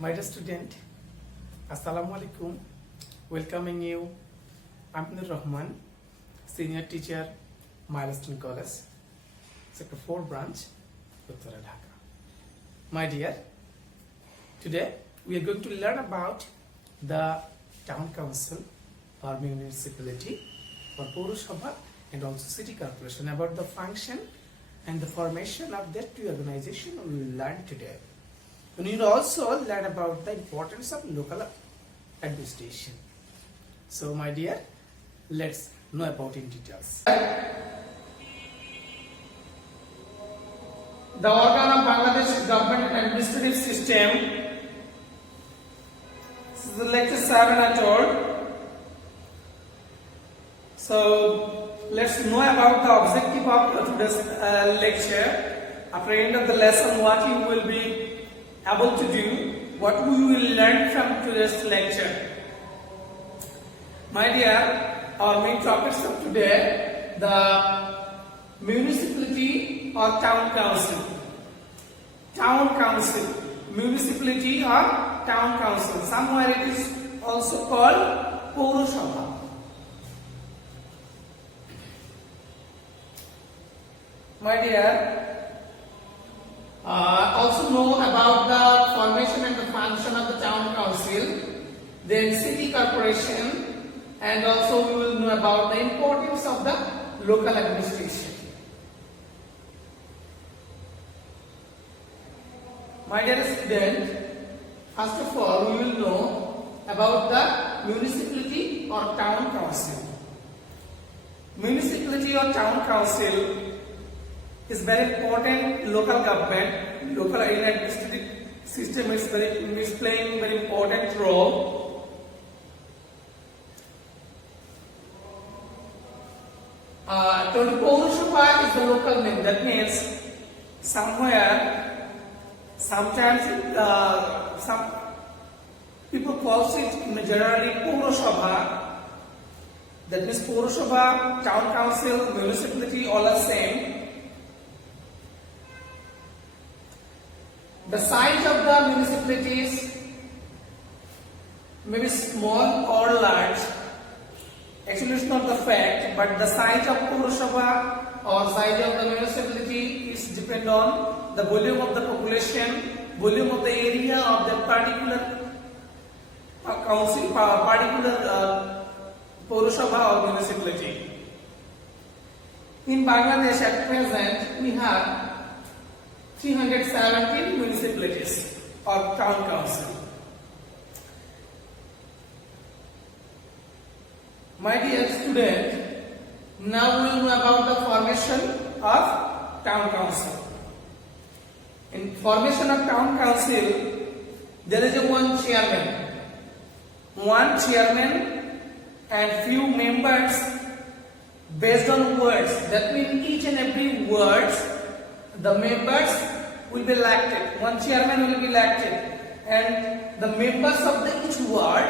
My dear student, Assalamu alaikum. Welcoming you. I'm Nur Rahman, Senior Teacher, Milestone College, Sector 4 Branch, Uttara Dhaka. My dear, today we are going to learn about the Town Council or Municipality or Purushabha and also City Corporation, about the function and the formation of that two organization we will learn today. We will also learn about the importance of local administration. So my dear, let's know about in details. The organ of Bangladesh government administrative system. This is the lecture 7 I told. So let's know about the objective of today's lecture. After end of the lesson, what you will be able to do, what we will learn from today's lecture. My dear, our main topics of today, the municipality or town council. Town council, municipality or town council. Somewhere it is also called Purushabha. My dear, also know about the formation and the function of the town council, then city corporation, and also we will know about the importance of the local administration. My dear student, first of all we will know about the municipality or town council. Municipality or town council is very important local government, local administrative system is playing very important role. Purushabha is the local name. That means somewhere, sometimes some people call it generally Purushabha. That means Purushabha, town council, municipality, all are same. The size of the municipalities may be small or large. Actually, it's not the fact, but the size of Purushabha or size of the municipality is depend on the volume of the population, volume of the area of the particular council, particular Purushabha or municipality. In Bangladesh at present, we have 317 municipalities or town council. My dear student, now we will know about the formation of town council. In formation of town council, there is one chairman and few members based on words. That means each and every word the members will be elected. One chairman will be elected, and the members of the each ward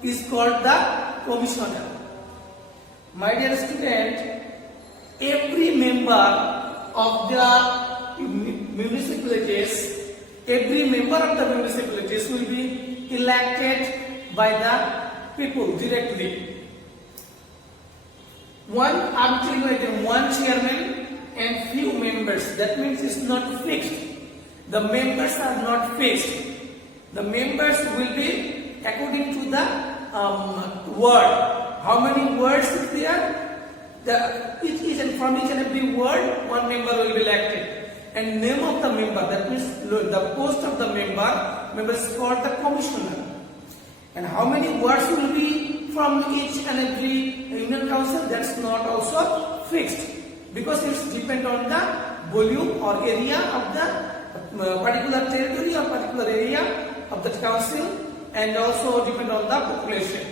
is called the commissioner. My dear student, every member of the municipalities, will be elected by the people directly. One chairman and few members. That means it's not fixed. The members are not fixed. The members will be according to the word. How many words is there? From each and every word, one member will be elected. And name of the member, that means the post of the member is called the commissioner. And how many words will be from each and every union council? That's not also fixed, because it's depend on the volume or area of the particular territory or particular area of the council, and also depend on the population.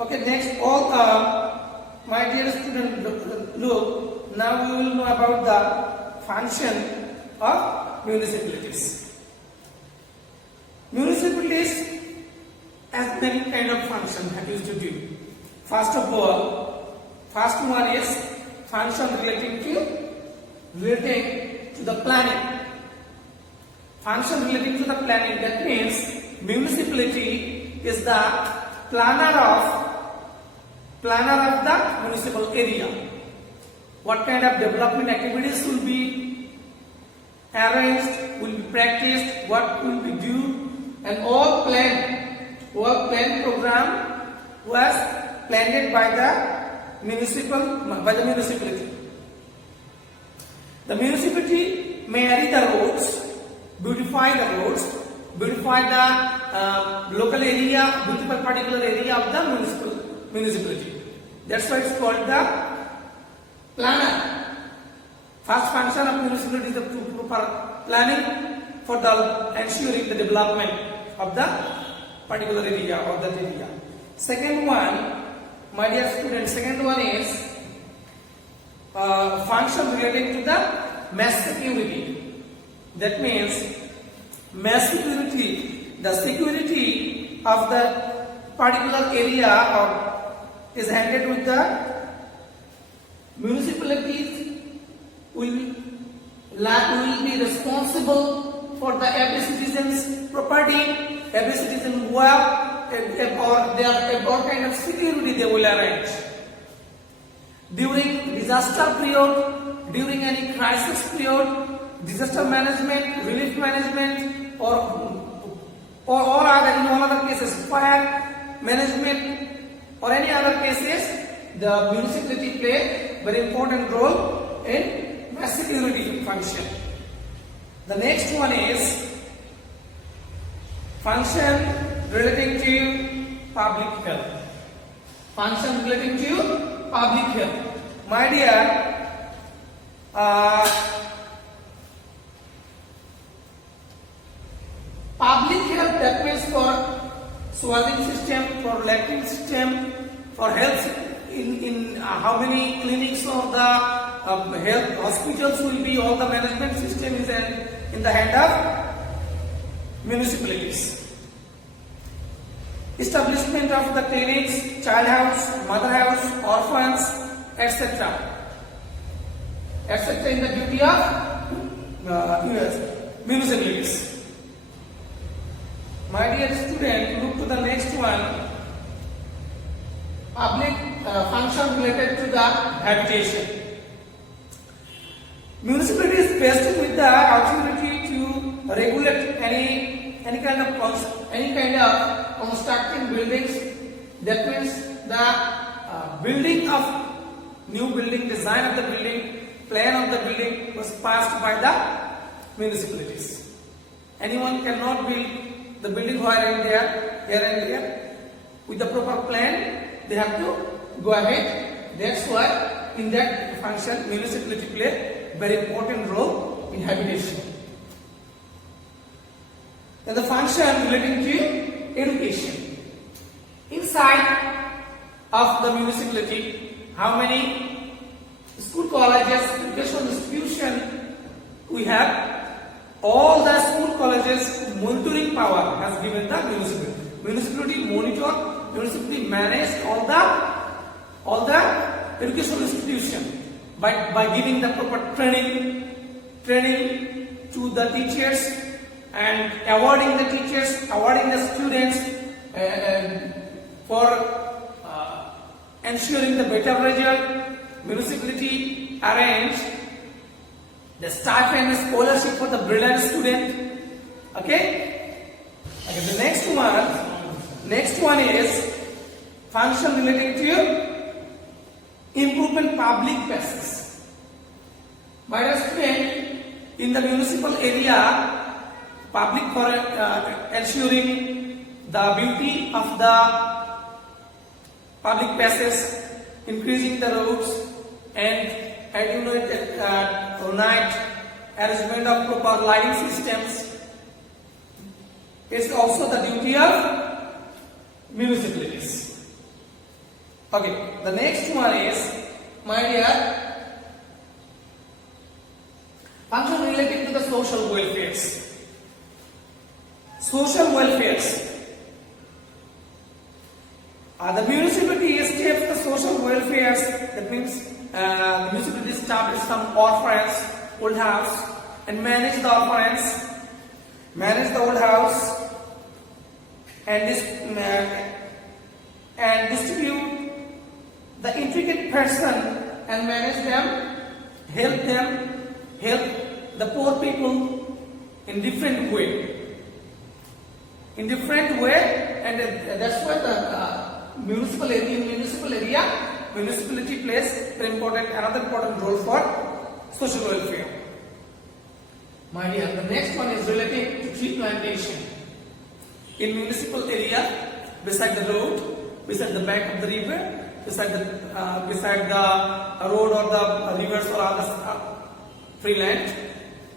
Okay, next my dear student, look, now we will know about the function of municipalities. Municipalities has many kind of functions that used to do. First of all, first one is function relating to relating to the planning. Function relating to the planning, that means municipality is the planner of the municipal area. What kind of development activities will be arranged, will be practiced, what will be due, and all plan program was planned by the municipality. The municipality may arrange the roads, beautify the local area, beautify particular area of the municipality. That's why it's called the planner. First function of municipality is the proper planning for the ensuring the development of the particular area or that area. Second one, my dear students, second one is function relating to the mass security. That means mass security, the security of the particular area is handled with the municipalities will be responsible for the every citizen's property, every citizen who have or their what kind of security they will arrange. During disaster period, during any crisis period, disaster management, relief management, or other in all other cases, fire management, or any other cases, the municipality play very important role in mass security function. The next one is function relating to public health. Function relating to public health. My dear, public health, that means for swallowing system, for latrine system, for health in how many clinics or the health hospitals will be, all the management system is in the hand of municipalities. Establishment of the clinics, child house, mother house, orphans, etc. in the duty of municipalities. My dear student, look to the next one. Public function related to the habitation. Municipality is vested with the authority to regulate any kind of constructing buildings. That means the building of new building, design of the building, plan of the building was passed by the municipalities. Anyone cannot build the building here and there. With the proper plan, they have to go ahead. That's why in that function, municipality play very important role in habitation. Then the function relating to education. Inside of the municipality, how many school colleges, educational institution we have? All the school colleges monitoring power has given the municipality. Municipality monitor, municipality manage all the educational institution by giving the proper training to the teachers and awarding the teachers, awarding the students for ensuring the better result. Municipality arrange the stipend and scholarship for the brilliant student. Okay, the next one is function relating to improvement public places. My dear student, in the municipal area, public for ensuring the beauty of the public places, increasing the roads, and night arrangement of proper lighting systems. It's also the duty of municipalities. Okay, the next one is, my dear, function relating to the social welfares. Social welfares. The municipality establishes the social welfares. That means the municipality establishes some orphans, old house and manage the orphanage, manage the old house, and distribute the intricate person and manage them, help the poor people in different way, and that's why the municipality plays another important role for social welfare. My dear, the next one is related to tree plantation. In municipal area, beside the road, beside the bank of the river, beside the road or the rivers or other free land,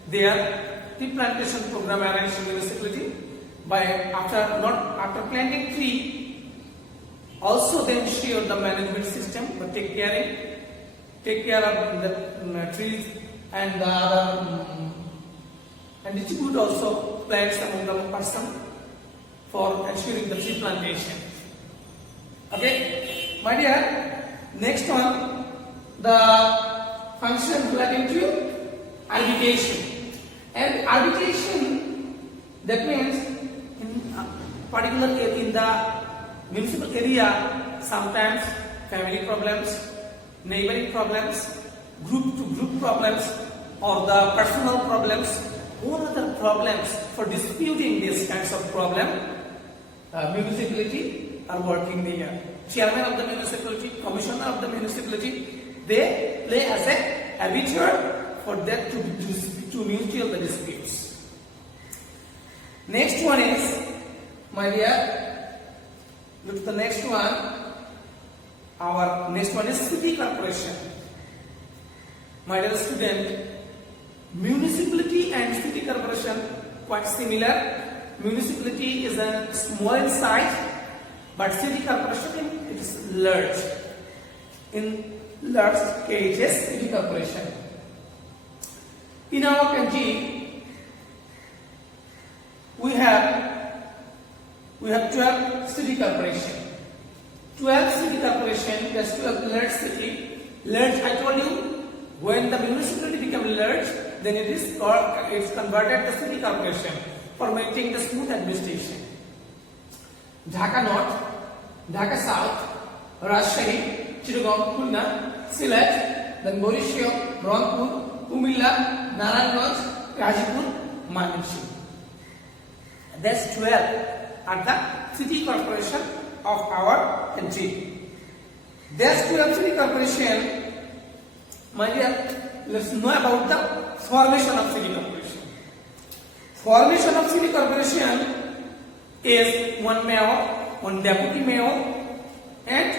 there tree plantation program arranged in municipality by after planting tree. Also, they ensure the management system, but take care of the trees and the other, and distribute also plants among the person for ensuring the tree plantation. Okay, my dear, next one, the function relating to arbitration. And arbitration, that means particularly in the municipal area, sometimes family problems, neighboring problems, group to group problems, or the personal problems, all other problems for disputing these kinds of problem, municipality are working there. Chairman of the municipality, commissioner of the municipality, they play as a arbiter for that to mutual the disputes. Next one is, my dear, look at the next one. Our next one is city corporation. My dear student, municipality and city corporation quite similar. Municipality is a small in size, but city corporation it is large. In large cases, city corporation. In our country, we have 12 city corporation. 12 city corporation, that's 12 large city. Large, I told you, when the municipality becomes large, then it's converted to city corporation for maintaining the smooth administration. Dhaka North, Dhaka South, Rajshahi, Chittagong, Khulna, Sylhet, then Mauritius, Rangpur, Kumilla, Narayanganj, Gazipur, Manikshi. These 12 are the city corporation of our country. These 12 city corporation, my dear, let's know about the formation of city corporation. Formation of city corporation is one mayor, one deputy mayor, and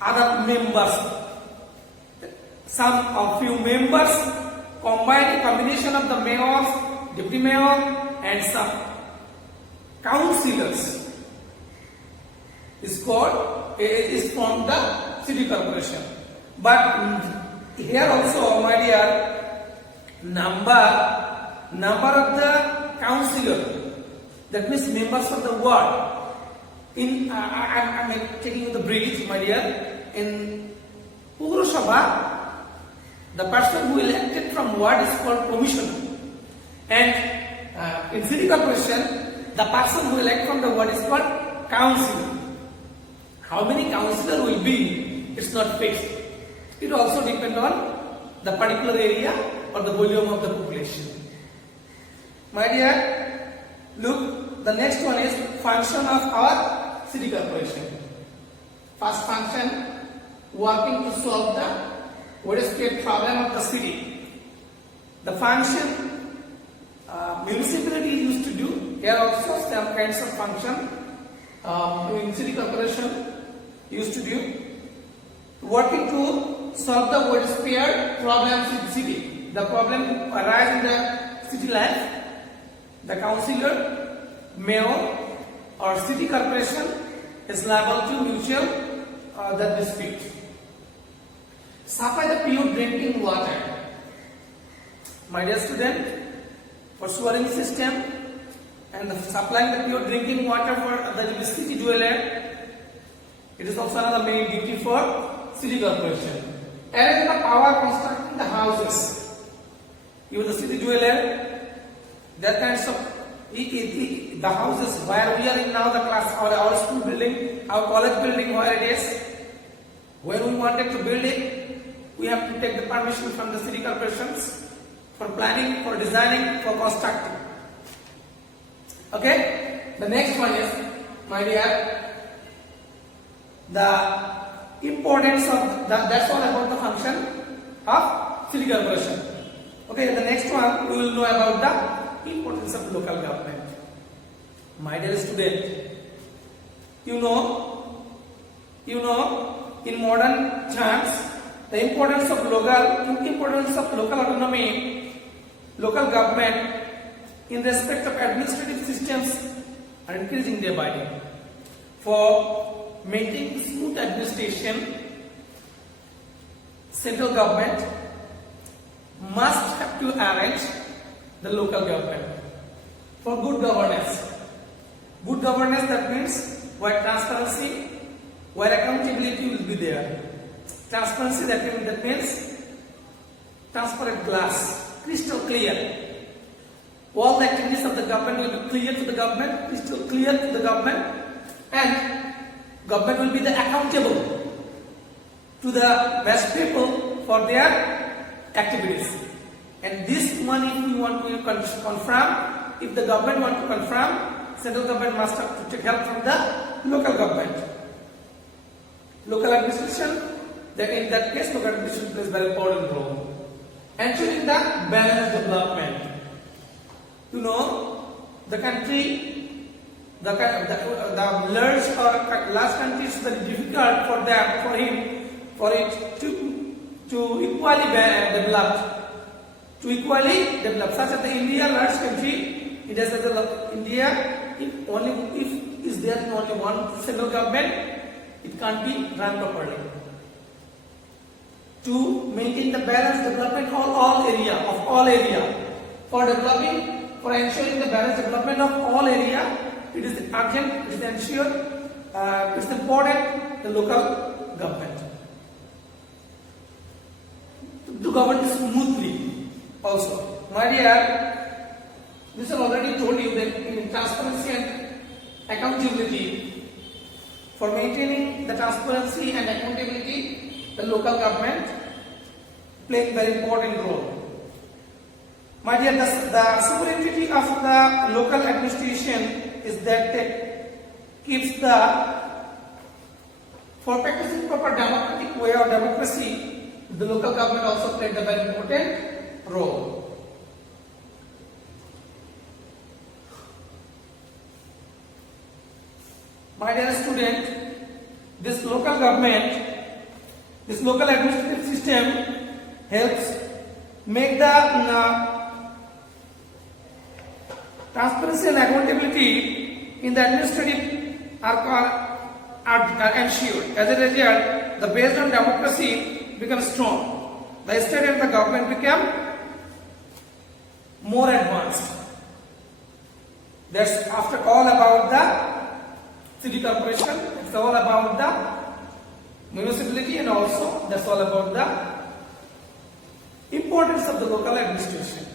other members. Some of few members combine combination of the mayors, deputy mayor, and some councillors is from the city corporation. But here also, my dear, number of the councillor, that means members of the ward. I'm taking you the brief, my dear. In Pura Sabha, the person who elected from ward is called commissioner, and in city corporation, the person who elected from the ward is called councillor. How many councillor will be? It's not fixed. It also depends on the particular area or the volume of the population. My dear, look, the next one is function of our city corporation. First function, working to solve the waste problem of the city. The function municipality used to do, here also some kinds of function in city corporation used to do. Working to solve the waste problems in city. The problem arise in the city life. The councillor, mayor, or city corporation is liable to mutual the dispute. Supply the pure drinking water. My dear student, for sewering system and supplying the pure drinking water for the city dweller, it is also another main duty for city corporation. Arrange the power constructing the houses. even the city dweller, that kinds of the houses where we are in now, the class or our school building, our college building, where it is. When we wanted to build it, we have to take the permission from the city corporations for planning, for designing, for constructing. Okay? The next one is, my dear, the importance of that's all about the function of city corporation. Okay, the next one we will know about the importance of local government. My dear student, you know, in modern terms, the importance of local autonomy, local government in respect of administrative systems are increasing day by day. For maintaining smooth administration, central government must have to arrange the local government for good governance. Good governance, that means where transparency, where accountability will be there. Transparency, that means transparent glass, crystal clear. All the activities of the government will be clear to the government, crystal clear to the government, and government will be the accountable to the best people for their activities. And this one, if we want to confirm, if the government want to confirm, central government must have to take help from the local government. Local administration, then in that case, local administration plays very important role. Ensuring the balanced development. You know, the country, the large country is very difficult for it to equally develop. Such as the India, large country, it has India. If is there in only one central government, it can't be run properly. To maintain the balanced development of all area, for ensuring the balanced development of all area, it is urgent, it is ensured, it is important, the local government to govern smoothly. Also, my dear, this I already told you that in transparency and accountability, for maintaining the transparency and accountability, the local government plays a very important role. My dear, the sovereignty of the local administration is that it keeps for practicing proper democratic way of democracy, the local government also played a very important role. My dear student, this local administrative system helps make the transparency and accountability in the administrative are ensured. As a result, the based on democracy becomes strong. The state and the government become more advanced. That's after all about the city corporation. It's all about the municipality, and also that's all about the importance of the local administration.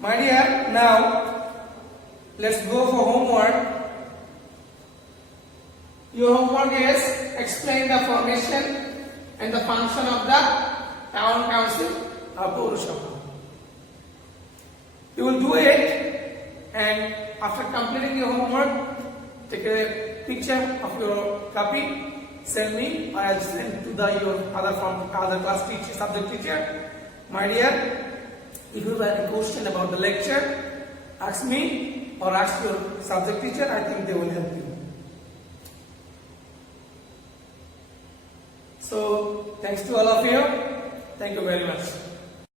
My dear, now let's go for homework. Your homework is explain the formation and the function of the town council of Purusharama. You will do it, and after completing your homework, take a picture of your copy, send me, or I'll send to your other class teacher, subject teacher. My dear, if you have any question about the lecture, ask me or ask your subject teacher. I think they will help you. So, thanks to all of you. Thank you very much.